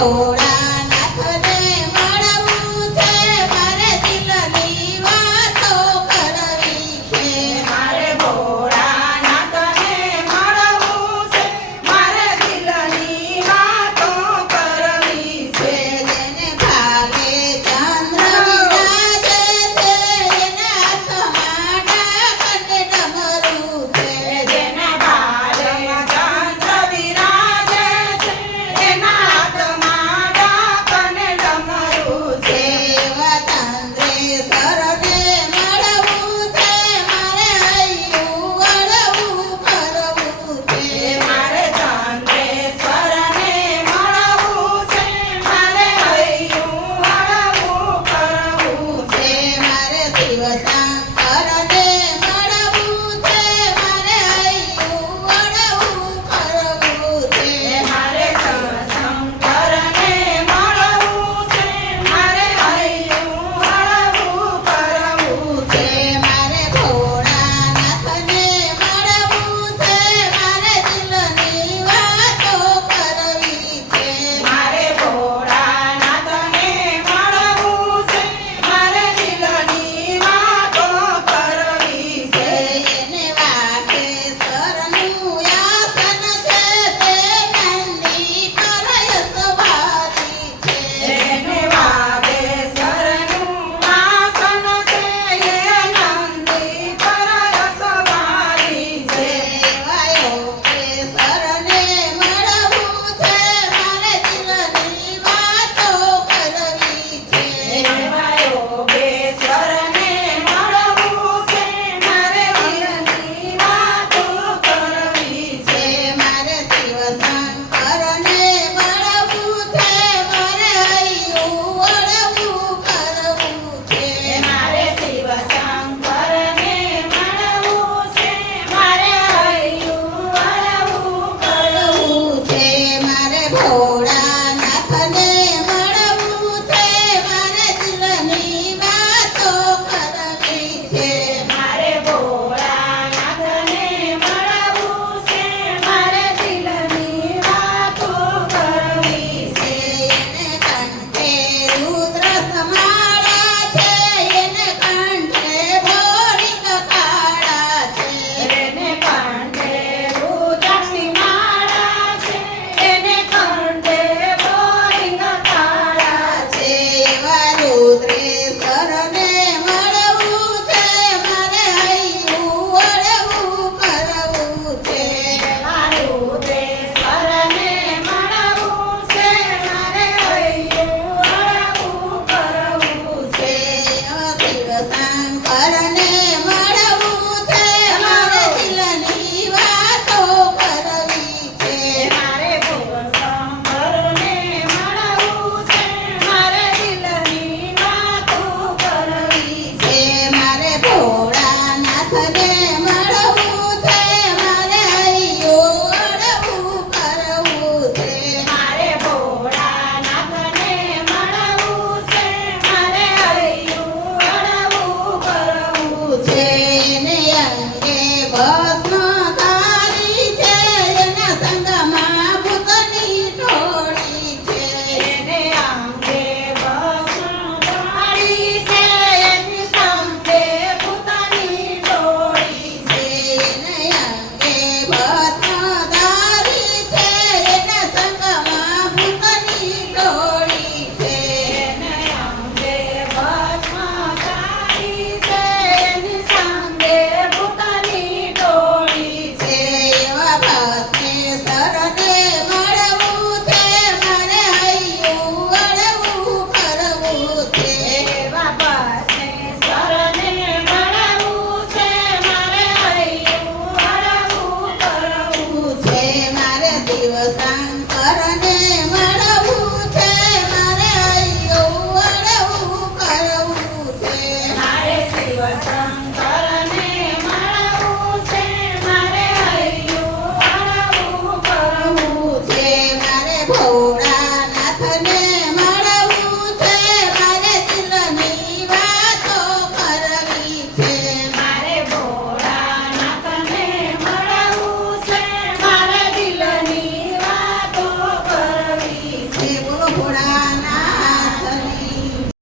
o